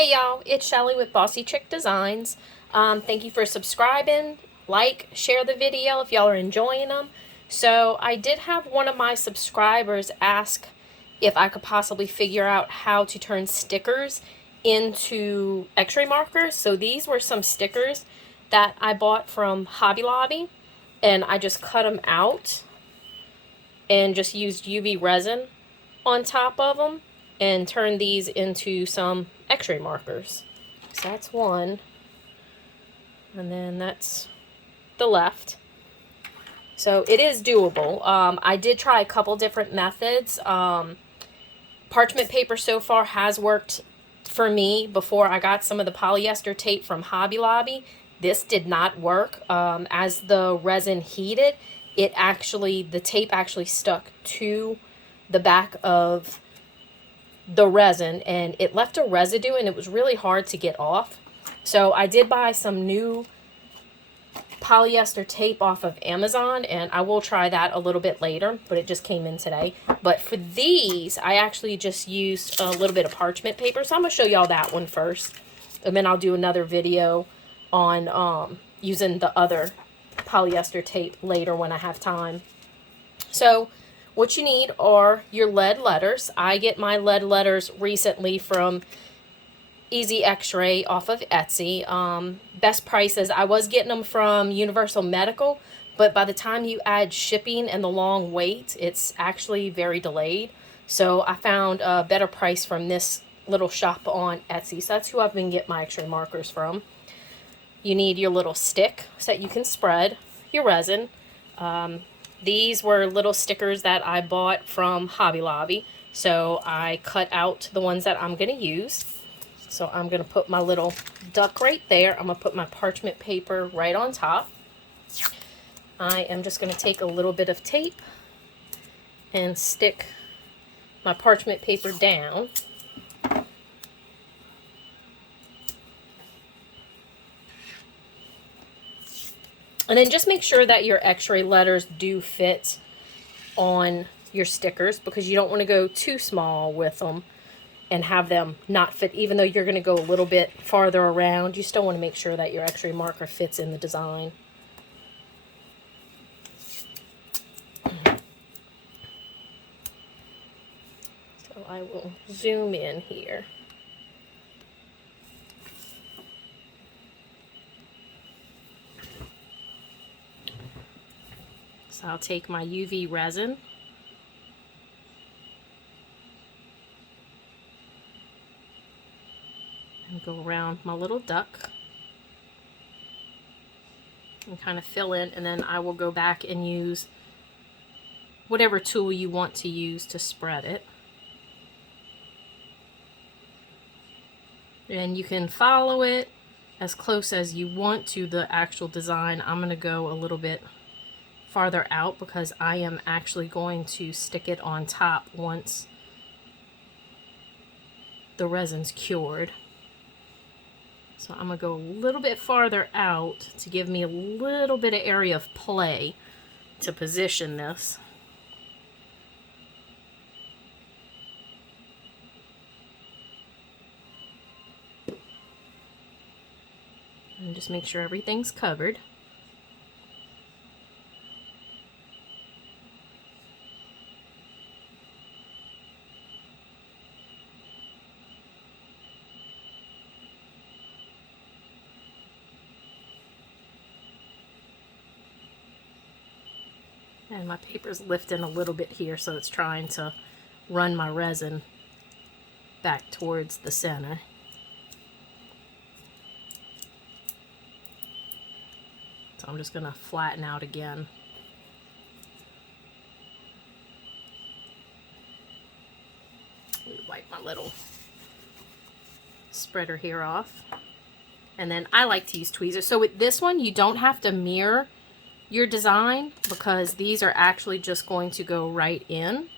Hey y'all, it's Shelly with Bossy Chick Designs. Thank you for subscribing, share the video if y'all are enjoying them. So I did have one of my subscribers ask if I could possibly figure out how to turn stickers into X-ray markers. So these were some stickers that I bought from Hobby Lobby, and I just cut them out and just used UV resin on top of them and turn these into some X-ray markers. So that's one, and then that's the left. So it is doable. I did try a couple different methods. Parchment paper so far has worked for me before I got some of the polyester tape from Hobby Lobby. This did not work. As the resin heated, the tape actually stuck to the back of the resin and it left a residue and it was really hard to get off. So I did buy some new polyester tape off of Amazon, and I will try that a little bit later, but it just came in today. But for these, I actually just used a little bit of parchment paper, so I'm going to show y'all that one first, and then I'll do another video on using the other polyester tape later when I have time. So what you need are your lead letters. I get my lead letters recently from EZ Xray off of Etsy. Best prices. I was getting them from Universal Medical, but by the time you add shipping and the long wait, it's actually very delayed. So I found a better price from this little shop on Etsy. So that's who I've been getting my X-ray markers from. You need your little stick so that you can spread your resin. These were little stickers that I bought from Hobby Lobby. So I cut out the ones that I'm going to use. So I'm going to put my little duck right there. I'm going to put my parchment paper right on top. I am just going to take a little bit of tape and stick my parchment paper down. And then just make sure that your X-ray letters do fit on your stickers, because you don't want to go too small with them and have them not fit. Even though you're going to go a little bit farther around, you still want to make sure that your X-ray marker fits in the design. So I will zoom in here. So I'll take my UV resin and go around my little duck and kind of fill in, and then I will go back and use whatever tool you want to use to spread it. And you can follow it as close as you want to the actual design. I'm going to go a little bit farther out because I am actually going to stick it on top once the resin's cured. So I'm going to go a little bit farther out to give me a little bit of area of play to position this. And just make sure everything's covered. And my paper's lifting a little bit here, so it's trying to run my resin back towards the center. So I'm just going to flatten out again. Wipe my little spreader here off. And then I like to use tweezers. So with this one, you don't have to mirror your design because these are actually just going to go right in.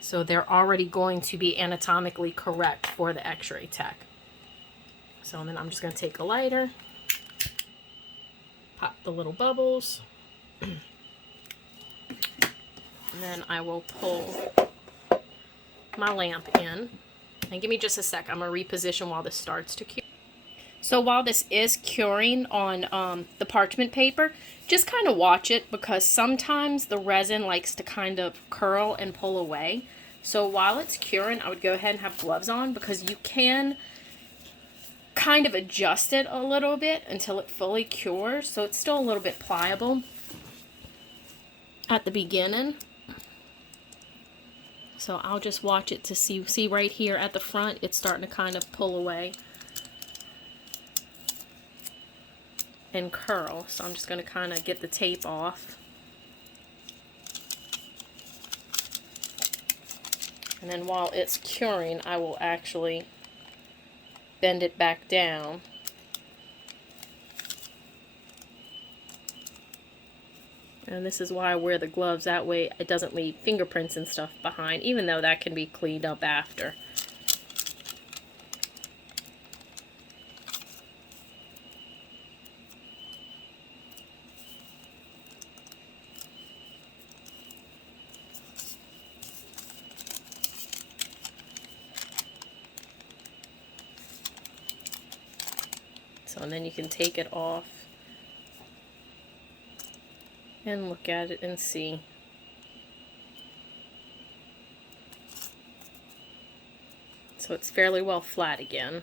So they're already going to be anatomically correct for the X-ray tech. So then I'm just going to take a lighter, pop the little bubbles, and then I will pull my lamp in. And give me just a sec. I'm going to reposition while this starts to cure. So while this is curing on the parchment paper, just kind of watch it because sometimes the resin likes to kind of curl and pull away. So while it's curing, I would go ahead and have gloves on because you can kind of adjust it a little bit until it fully cures. So it's still a little bit pliable at the beginning. So I'll just watch it to see right here at the front, it's starting to kind of pull away and curl. So I'm just going to kind of get the tape off. And then while it's curing, I will actually bend it back down. And this is why I wear the gloves. That way it doesn't leave fingerprints and stuff behind, even though that can be cleaned up after. So, and then you can take it off and look at it and see. So it's fairly well flat again.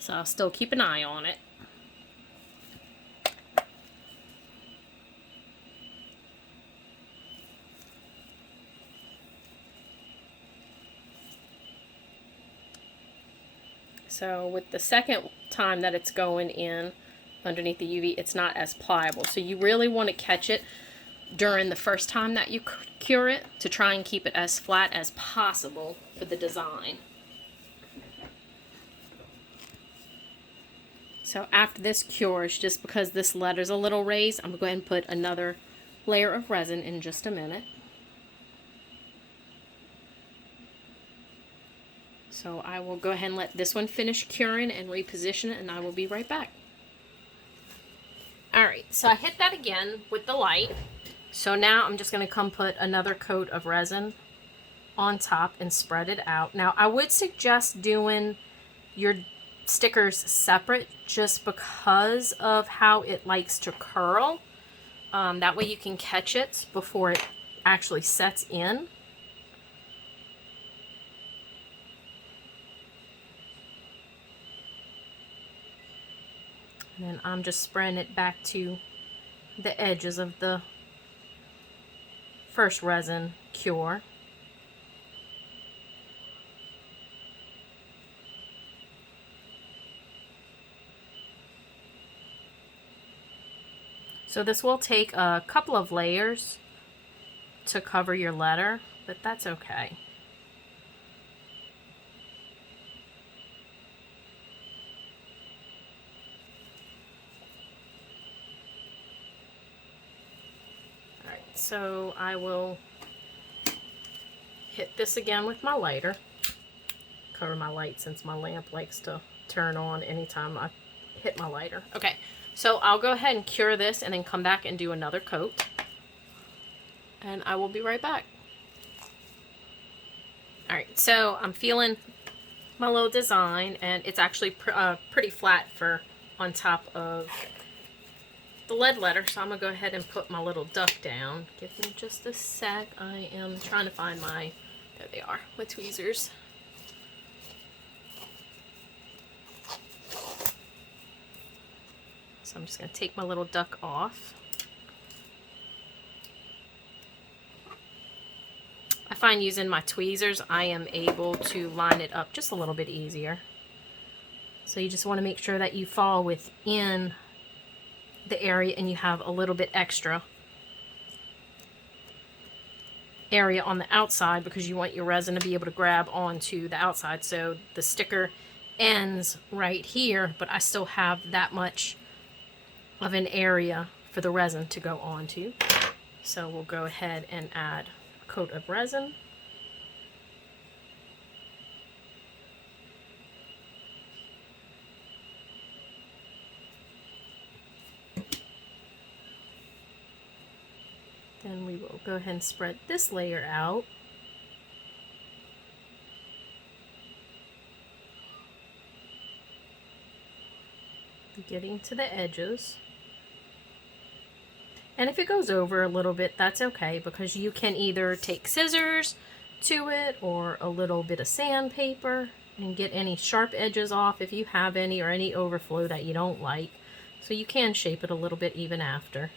So I'll still keep an eye on it. So with the second time that it's going in underneath the UV, it's not as pliable. So you really want to catch it during the first time that you cure it to try and keep it as flat as possible for the design. So after this cures, just because this letter's a little raised, I'm going to go ahead and put another layer of resin in just a minute. So I will go ahead and let this one finish curing and reposition it, and I will be right back. Alright, so I hit that again with the light. So now I'm just going to come put another coat of resin on top and spread it out. Now I would suggest doing your stickers separate just because of how it likes to curl. That way you can catch it before it actually sets in. And then I'm just spreading it back to the edges of the first resin cure. So this will take a couple of layers to cover your letter, but that's okay. So I will hit this again with my lighter. Cover my light since my lamp likes to turn on anytime I hit my lighter. Okay, so I'll go ahead and cure this and then come back and do another coat. And I will be right back. Alright, so I'm feeling my little design, and it's actually pretty flat for on top of the lead letter, so I'm going to go ahead and put my little duck down. Give me just a sec. I am trying to find my, there they are, my tweezers. So I'm just going to take my little duck off. I find using my tweezers, I am able to line it up just a little bit easier. So you just want to make sure that you fall within the area and you have a little bit extra area on the outside because you want your resin to be able to grab onto the outside. So the sticker ends right here, but I still have that much of an area for the resin to go onto. So we'll go ahead and add a coat of resin. Then we will go ahead and spread this layer out. Getting to the edges. And if it goes over a little bit, that's okay, because you can either take scissors to it or a little bit of sandpaper and get any sharp edges off if you have any, or any overflow that you don't like. So you can shape it a little bit even after.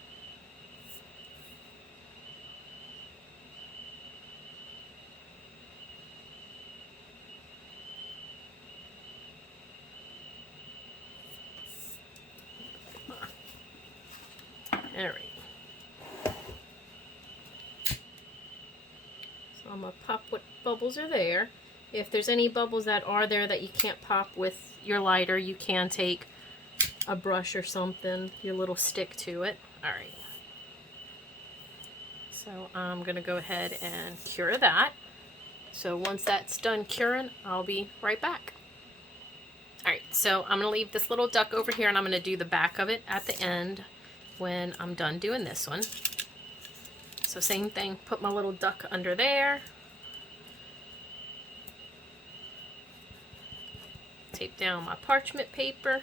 All right. So I'm going to pop what bubbles are there. If there's any bubbles that are there that you can't pop with your lighter, you can take a brush or something, your little stick to it. All right. So I'm going to go ahead and cure that. So once that's done curing, I'll be right back. All right, so I'm going to leave this little duck over here, and I'm going to do the back of it at the end when I'm done doing this one. So same thing, put my little duck under there. Tape down my parchment paper.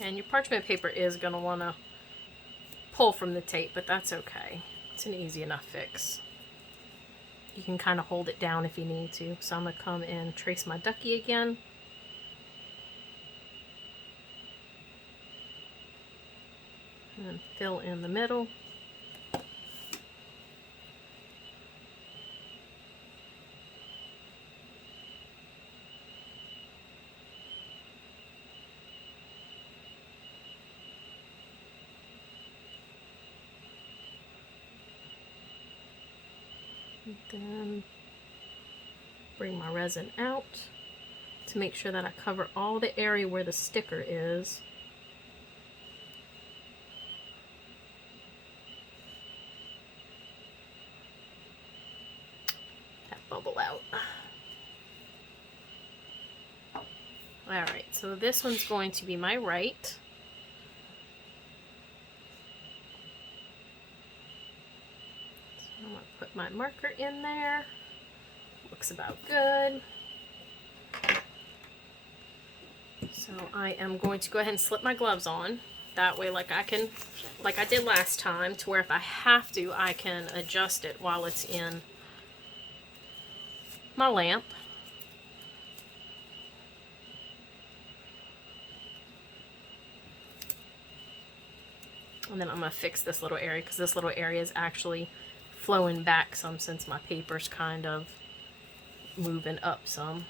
And your parchment paper is going to want to pull from the tape, but that's okay. It's an easy enough fix. You can kind of hold it down if you need to. So I'm going to come and trace my ducky again. And fill in the middle. And then bring my resin out to make sure that I cover all the area where the sticker is. That bubble out. Alright, so this one's going to be my right. I'm going to put my marker in there. Looks about good. So I am going to go ahead and slip my gloves on. That way, like I did last time, to where if I have to, I can adjust it while it's in my lamp. And then I'm going to fix this little area, because this little area is actually flowing back some since my paper's kind of moving up some.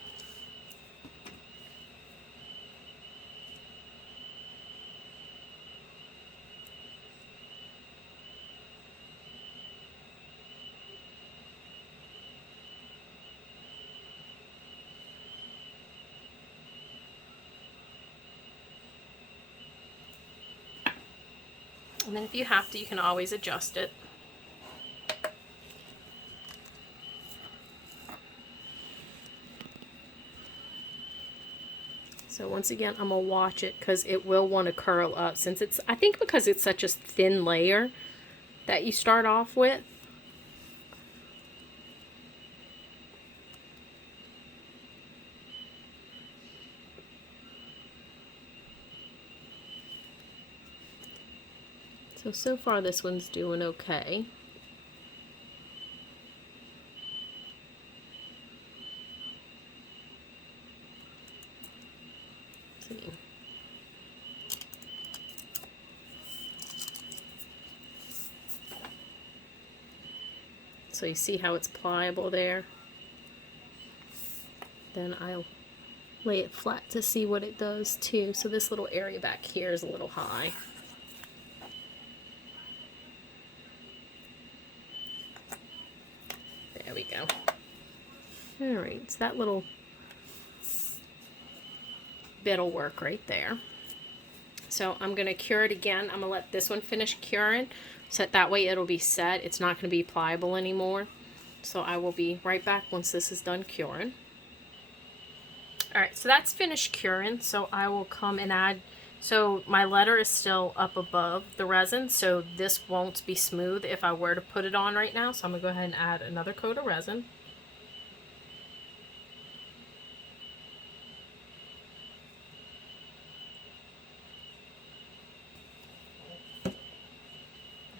And then if you have to, you can always adjust it. So once again, I'm going to watch it, because it will want to curl up, since it's, I think because it's such a thin layer that you start off with. So far this one's doing okay. Let's see. So you see how it's pliable there? Then I'll lay it flat to see what it does too. So this little area back here is a little high. There we go. Alright, so that little bit'll work right there. So I'm going to cure it again. I'm going to let this one finish curing, so that way it'll be set. It's not going to be pliable anymore. So I will be right back once this is done curing. Alright, so that's finished curing, so I will come and add, so my letter is still up above the resin, so this won't be smooth if I were to put it on right now, so I'm going to go ahead and add another coat of resin.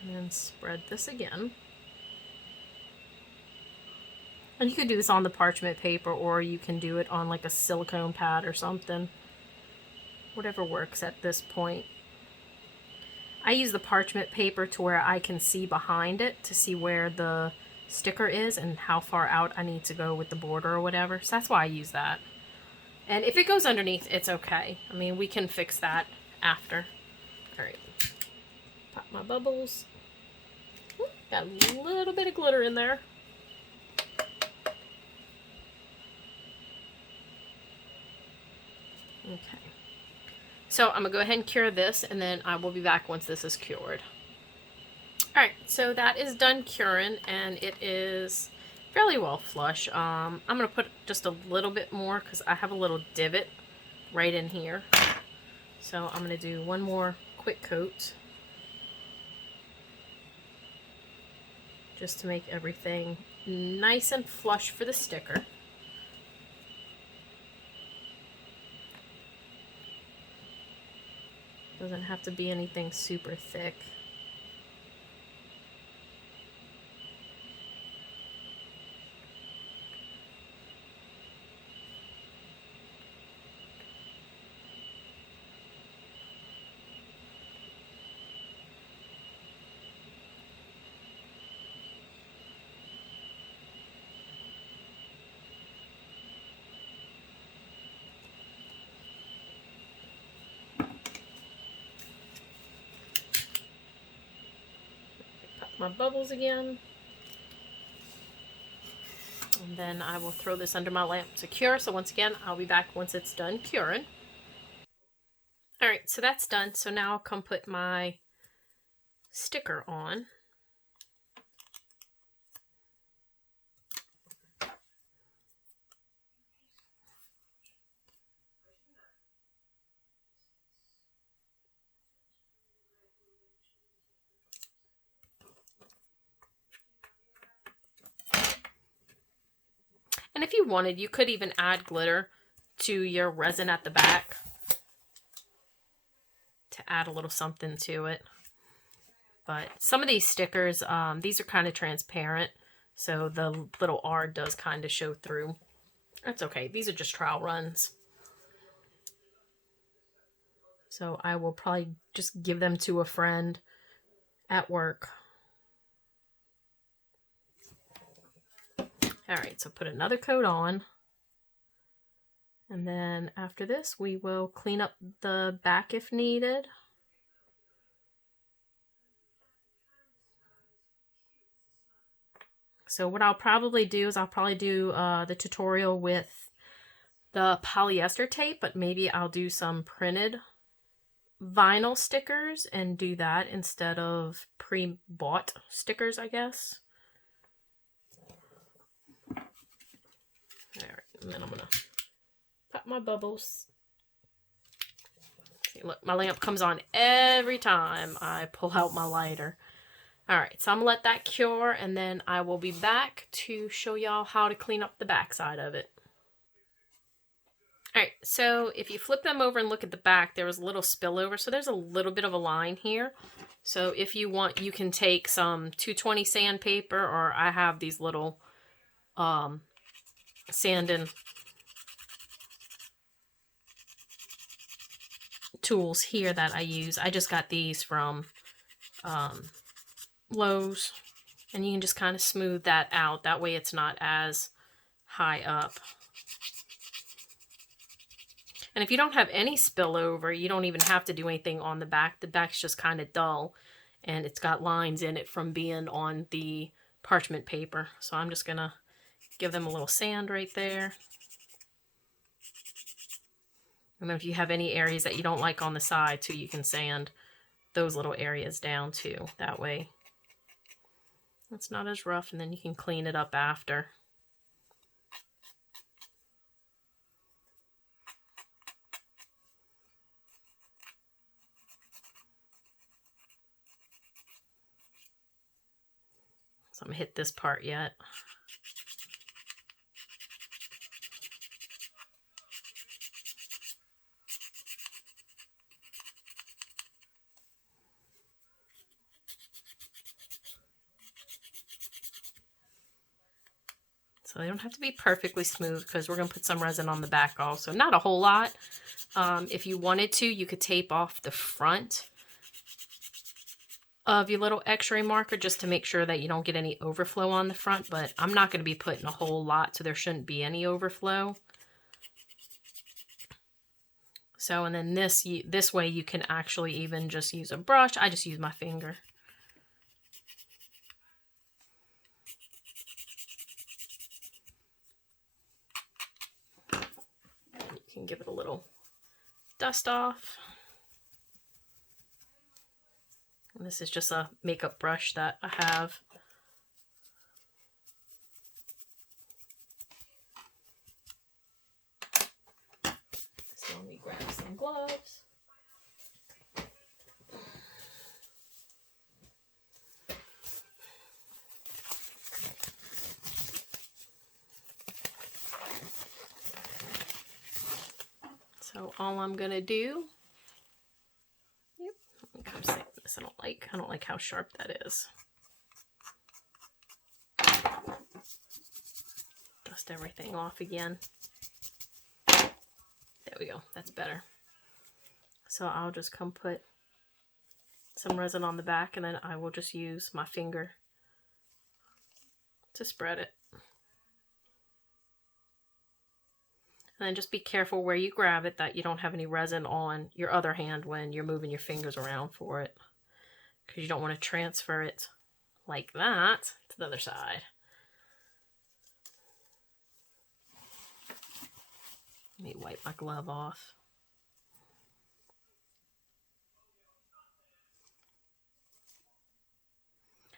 And then spread this again. And you could do this on the parchment paper, or you can do it on like a silicone pad or something. Whatever works at this point. I use the parchment paper to where I can see behind it to see where the sticker is and how far out I need to go with the border or whatever. So that's why I use that. And if it goes underneath, it's okay. I mean, we can fix that after. Alright. Pop my bubbles. Ooh, got a little bit of glitter in there. Okay. So I'm going to go ahead and cure this, and then I will be back once this is cured. Alright, so that is done curing, and it is fairly well flush. I'm going to put just a little bit more because I have a little divot right in here. So I'm going to do one more quick coat, just to make everything nice and flush for the sticker. Doesn't have to be anything super thick. My bubbles again, and then I will throw this under my lamp to cure. So once again, I'll be back once it's done curing. Alright, so that's done. So now I'll come put my sticker on. And if you wanted, you could even add glitter to your resin at the back to add a little something to it. But some of these stickers, these are kind of transparent, so the little R does kind of show through. That's okay. These are just trial runs. So I will probably just give them to a friend at work. Alright, so put another coat on. And then after this, we will clean up the back if needed. So what I'll probably do is I'll probably do the tutorial with the polyester tape, but maybe I'll do some printed vinyl stickers and do that instead of pre-bought stickers, I guess. Alright, and then I'm gonna pop my bubbles. See, look, my lamp comes on every time I pull out my lighter. Alright, so I'm gonna let that cure, and then I will be back to show y'all how to clean up the back side of it. Alright, so if you flip them over and look at the back, there was a little spillover, so there's a little bit of a line here. So if you want, you can take some 220 sandpaper, or I have these little sanding tools here that I use. I just got these from Lowe's, and you can just kind of smooth that out. That way it's not as high up. And if you don't have any spillover, you don't even have to do anything on the back. The back's just kind of dull, and it's got lines in it from being on the parchment paper. So I'm just going to give them a little sand right there. And then if you have any areas that you don't like on the side too, you can sand those little areas down too. That way it's not as rough, and then you can clean it up after. I'm gonna hit this part yet. So they don't have to be perfectly smooth because we're going to put some resin on the back also. Not a whole lot. If you wanted to, you could tape off the front of your little X-ray marker just to make sure that you don't get any overflow on the front. But I'm not going to be putting a whole lot, so there shouldn't be any overflow. So, and then this way you can actually even just use a brush. I just use my finger. You can give it a little dust off. And this is just a makeup brush that I have. So let me grab some gloves. So all I'm gonna do, let me come say this. I don't like how sharp that is. Dust everything off again. There we go. That's better. So I'll just come put some resin on the back, and then I will just use my finger to spread it. And then just be careful where you grab it that you don't have any resin on your other hand when you're moving your fingers around for it. Because you don't want to transfer it like that to the other side. Let me wipe my glove off.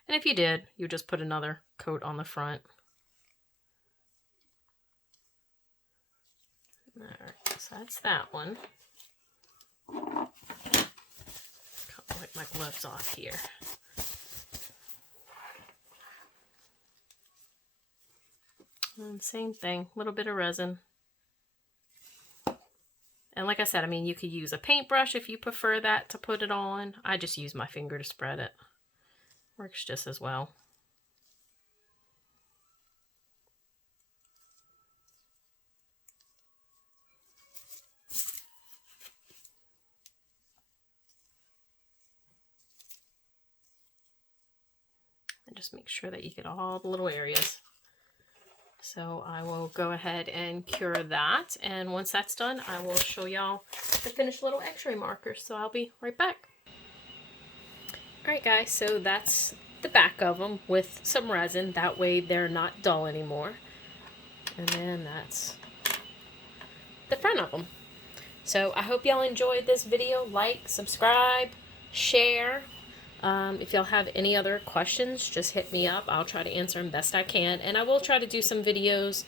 And if you did, you just put another coat on the front. Alright, so that's that one. Wipe my gloves off here. And same thing, a little bit of resin. And like I said, I mean, you could use a paintbrush if you prefer that to put it on. I just use my finger to spread it. Works just as well. And just make sure that you get all the little areas. So I will go ahead and cure that. And once that's done, I will show y'all the finished little X-ray markers. So I'll be right back. Alright guys, so that's the back of them with some resin. That way they're not dull anymore. And then that's the front of them. So I hope y'all enjoyed this video. Like, subscribe, share. If y'all have any other questions, just hit me up. I'll try to answer them best I can. And I will try to do some videos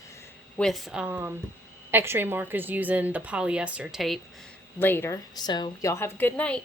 with X-ray markers using the polyester tape later. So y'all have a good night.